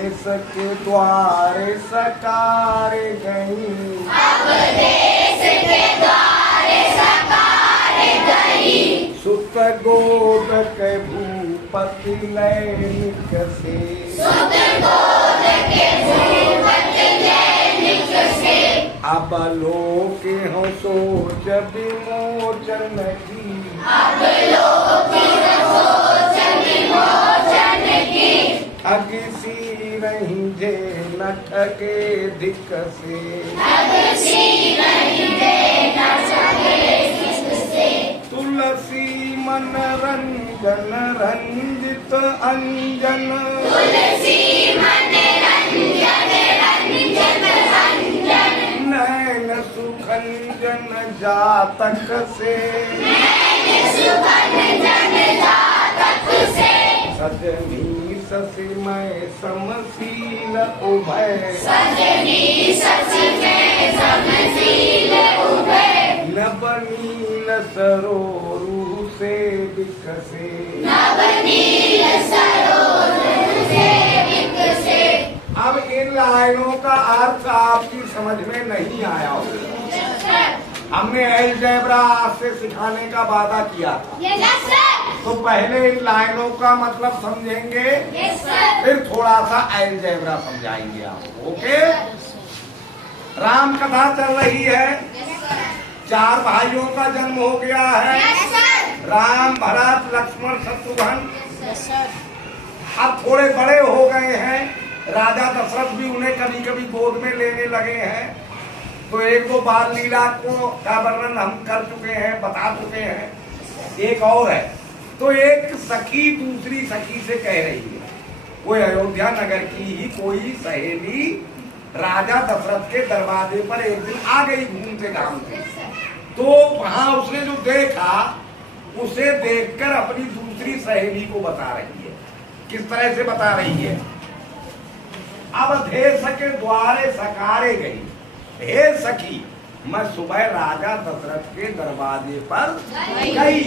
देश के द्वारे सकारे गई, अब देश के द्वारे सकारे गई। सुत गोद के भूपति लैनिक से, सुत गोद के भूपति लैनिक से। अब लोक हो सोच विमोचन की, अब लोक हो सोच विमोचन की। अगिसी रही जे नठ के धिक से, अगिसी रही जे नठ के धिक से। तुलसी मन रंजन रंजित अंजन, तुलसी मन रंजन रंजन अंजन। नैन सुखंजन जातक से, नैन सुखंजन जातक से। सजनी ससिमय समशील उभय, सजनी ससिमय समशील उभय। नवनील सरोरु से विकसे, नवनील सरोरु से विकसे। अब इन लाइनों का अर्थ आपकी समझ में नहीं आया होगा। हमने अलजेब्रा से सिखाने का वादा किया था, तो पहले इन लाइनों का मतलब समझेंगे, फिर थोड़ा सा अलजेब्रा समझाएंगे आपको। ओके, राम कथा चल रही है, 4 भाइयों का जन्म हो गया है, राम भरत लक्ष्मण शत्रुघ्न। अब थोड़े बड़े हो गए हैं, राजा दशरथ भी उन्हें कभी कभी गोद में लेने लगे हैं। तो 1-2 बार लीला का वर्णन हम कर चुके हैं, बता चुके हैं। एक और है, तो एक सखी दूसरी सखी से कह रही है, कोई अयोध्या नगर की ही कोई सहेली राजा दशरथ के दरवाजे पर एक दिन आ गई घूमते घामते। तो वहां उसने जो देखा, उसे देखकर अपनी दूसरी सहेली को बता रही है। किस तरह से बता रही है? अब देश के द्वारे सकारे गई, हे सखी मैं सुबह राजा दशरथ के दरवाजे पर गई।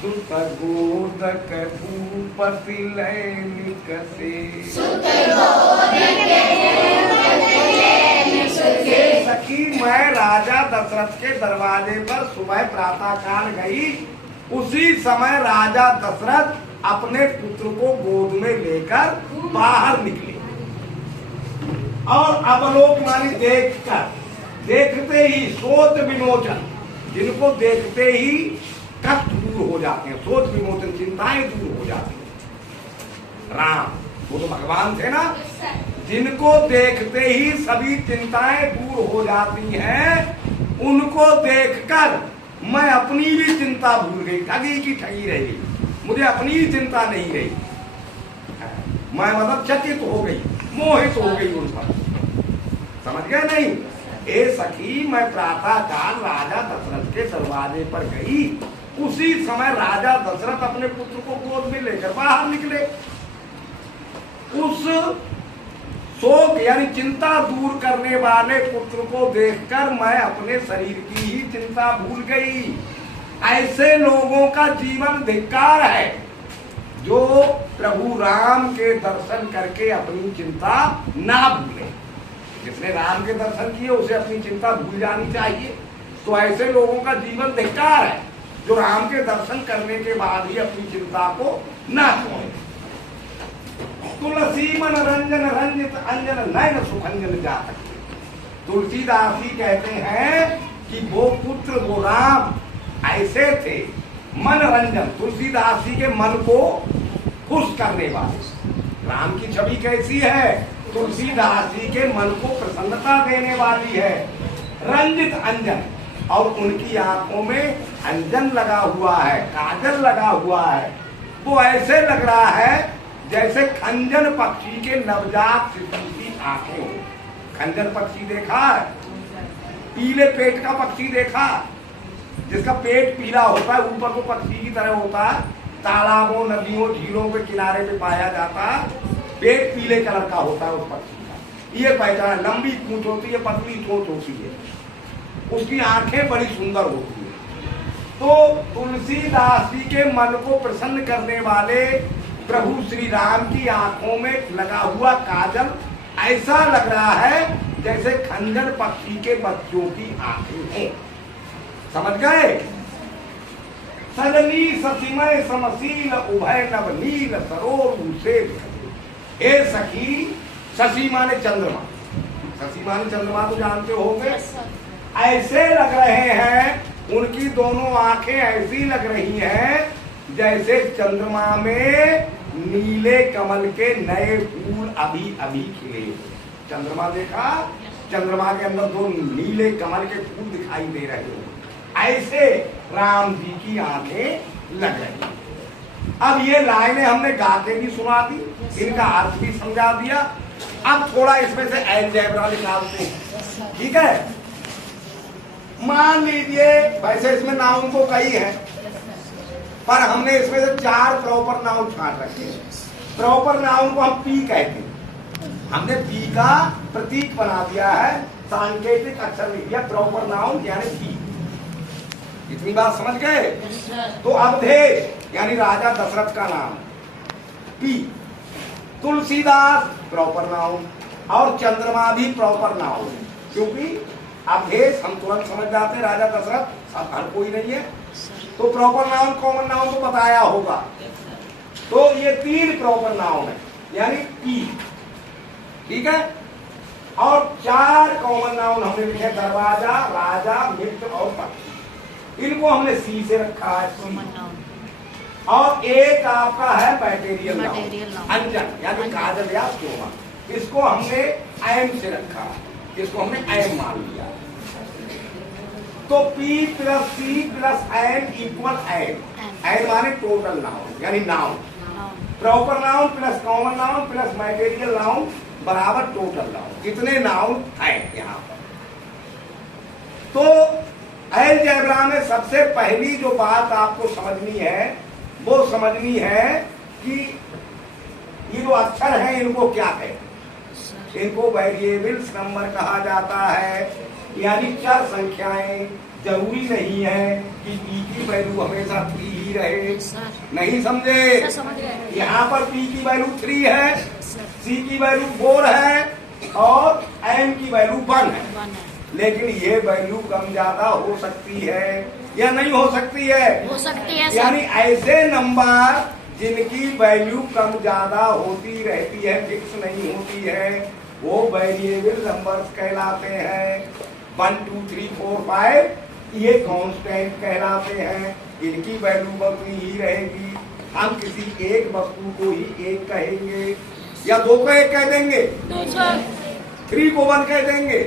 सुत गोद के भूपति लैनिक से, सुत गोद के भूपति लैनिक से। सखी मैं राजा दशरथ के दरवाजे पर सुबह प्रातः काल गई। उसी समय राजा दशरथ अपने पुत्र को गोद में लेकर बाहर निकले और अवलोक मानी देखकर, देखते ही सोच विमोचन, जिनको देखते ही कष्ट दूर हो जाते हैं, सोच विमोचन चिंताएं दूर हो जाती हैं। राम वो तो भगवान थे ना, जिनको देखते ही सभी चिंताएं दूर हो जाती हैं, उनको देखकर मैं अपनी भी चिंता भूल गई, ठगी की ठगी रह गई, मुझे अपनी ही चिंता नहीं रही। मैं मतलब चकित हो गई, मोहित हो गई उन पर। समझ गए नहीं? ए सखी मैं प्रातः काल राजा दशरथ के दरवाजे पर गई। उसी समय राजा दशरथ अपने पुत्र को गोद में लेकर बाहर निकले। उस शोक यानी चिंता दूर करने वाले पुत्र को देखकर मैं अपने शरीर की ही चिंता भूल गई। ऐसे लोगों का जीवन धिक्कार है जो प्रभु राम के दर्शन करके अपनी चिंता ना भूले। जिसने राम के दर्शन किए उसे अपनी चिंता भूल जानी चाहिए। तो ऐसे लोगों का जीवन धिक्कार है जो राम के दर्शन करने के बाद ही अपनी चिंता को ना छोड़े। तुलसी मन रंजन रंजित अंजन नयन सुखंजन जातक। तुलसीदास जी कहते हैं कि वो पुत्र वो राम ऐसे थे मन रंजन, तुलसीदास जी के मन को खुश करने वाले। राम की छवि कैसी है? तुलसीदास जी के मन को प्रसन्नता देने वाली है। रंजित अंजन, और उनकी आंखों में अंजन लगा हुआ है, काजल लगा हुआ है। वो ऐसे लग रहा है जैसे खंजन पक्षी के नवजात शिशु की आंखें हो। खंजन पक्षी देखा है? पीले पेट का पक्षी देखा, जिसका पेट पीला होता है, ऊपर को पक्षी की तरह होता है, तालाबों नदियों झीलों के किनारे पे पाया जाता है। पेट पीले कलर का होता है उस पक्षी का। ये पहचान, लंबी पूंछ होती है, पतली चोंच होती है, उसकी आंखें बड़ी सुंदर होती है। तो तुलसीदास जी के मन को प्रसन्न करने वाले प्रभु श्री राम की आंखों में लगा हुआ काजल ऐसा लग रहा है जैसे खंजर पक्षी के बच्चों की आंखें हैं। समझ गए? सजनी ससीमय समसील उभय नवनील सरोर से ए सखी। शशि माने चंद्रमा, शशि माने चंद्रमा तो जानते होंगे। ऐसे लग रहे हैं, उनकी दोनों आंखें ऐसी लग रही हैं जैसे चंद्रमा में नीले कमल के नए फूल अभी अभी खिले। चंद्रमा देखा? चंद्रमा के अंदर दो नीले कमल के फूल दिखाई दे रहे हो, ऐसे राम जी की आंखें लग रही। अब ये लाइनें हमने गा के भी सुना दी, इनका अर्थ भी समझा दिया। अब थोड़ा इसमें से अलजेब्रा निकालते हैं, ठीक है? मान लीजिए, वैसे इसमें नाउन तो कई है, पर हमने इसमें से 4 प्रॉपर नाउन छांट रखे हैं। प्रॉपर नाउन को हम पी कहते हैं। हमने पी का प्रतीक बना दिया है, सांकेतिक अक्षर लिख दिया, प्रॉपर नाउन यानी पी। इतनी बात समझ गए? तो अवधेश यानी राजा दशरथ का नाम पी, तुलसीदास प्रॉपर नाउन, और चंद्रमा भी प्रॉपर नाउन, क्योंकि अवधेश हम तुरंत समझ जाते हैं, राजा दशरथ अब हर कोई नहीं है। तो प्रॉपर नाउन कॉमन नाउन तो बताया होगा। तो ये 3 प्रॉपर नाउन है यानी पी, ठीक है? और 4 कॉमन नाउन हमने लिखे, दरवाजा, राजा, मित्र और पक्षी। इनको हमने सी से रखा है, और एक आपका है मैटेरियल नाउन, अंजन यानी काजल या सोमा, इसको हमने एम से रखा, इसको हमने एम मान लिया। तो P plus C plus N equal N. N माने टोटल नाउन यानी noun, proper noun plus common noun plus material noun बराबर टोटल नाउन। कितने नाउन हैं यहाँ पर? तो अलजेब्रा में सबसे पहली जो बात आपको समझनी है वो समझनी है कि ये जो अक्षर हैं इनको क्या कहते हैं? इनको वेरिएबल्स नंबर कहा जाता है, यानी चर संख्याएं। जरूरी नहीं है कि पी की वैल्यू हमेशा 3 ही रहे, नहीं समझे? यहाँ पर पी की वैल्यू 3 है, सी की वैल्यू 4 है और एम की वैल्यू 1 है। लेकिन ये वैल्यू कम ज्यादा हो सकती है या नहीं हो सकती है? हो सकती है। यानी ऐसे नंबर जिनकी वैल्यू कम ज्यादा होती रहती है, फिक्स नहीं होती है, वो वेरिएबल नंबर्स कहलाते हैं। 1 2 3 4 5 ये कांस्टेंट कहलाते हैं, इनकी वैल्यू बदली ही रहेगी। हम किसी एक वस्तु को ही 1 कहेंगे या 2 को 1 कह देंगे, 3 को 1 कह देंगे,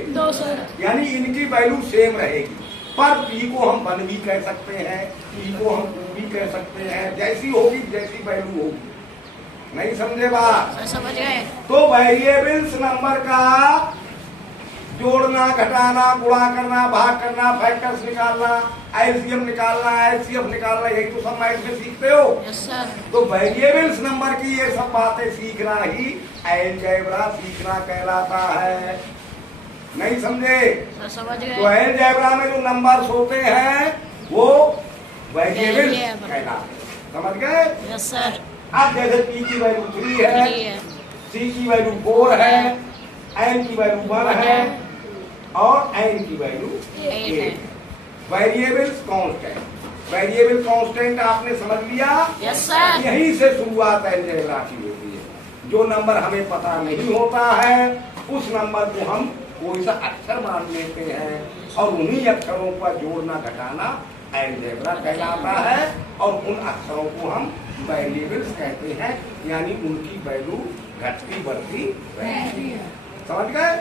यानी इनकी वैल्यू सेम रहेगी। पर P को हम 1 भी कह सकते हैं, P को हम 2 भी कह सकते हैं, जैसी होगी जैसी वैल्यू होगी। नहीं समझे बात? समझ गए। तो वेरिएबल्स नंबर का जोड़ना, घटाना, गुणा करना, भाग करना, फैक्टर्स निकालना, एलसीएम निकालना, एचसीएफ निकालना, यही तो सब मैथ में सीखते हो। तो वेरिएबल्स नंबर की ये सब बातें सीखना ही अलजेब्रा सीखना कहलाता है। नहीं समझे? समझ गए। तो अलजेब्रा में जो नंबर्स होते हैं वो वेरिएबल्स कहलाते हैं। समझ गए? Yes sir. अब जैसे पी की वैल्यू 3 है, सी की वैल्यू 4 है, एन की वैल्यू 1 है और एन की वैल्यू 8 है। वेरिएबल्स कांस्टेंट, वेरिएबल कांस्टेंट आपने समझ लिया? Yes sir. यहीं से शुरुआत अलजेब्रा की होती है। जो नंबर हमें पता नहीं होता है उस नंबर को हम कोई सा अक्षर मान लेते हैं और उन्हीं अक्षरों पर जोड़ना घटाना अलजेब्रा कहलाता है, और उन अक्षरों को हम वेरिएबल्स कहते हैं, यानी उनकी वैल्यू घटती बढ़ती रहती है। समझ गए?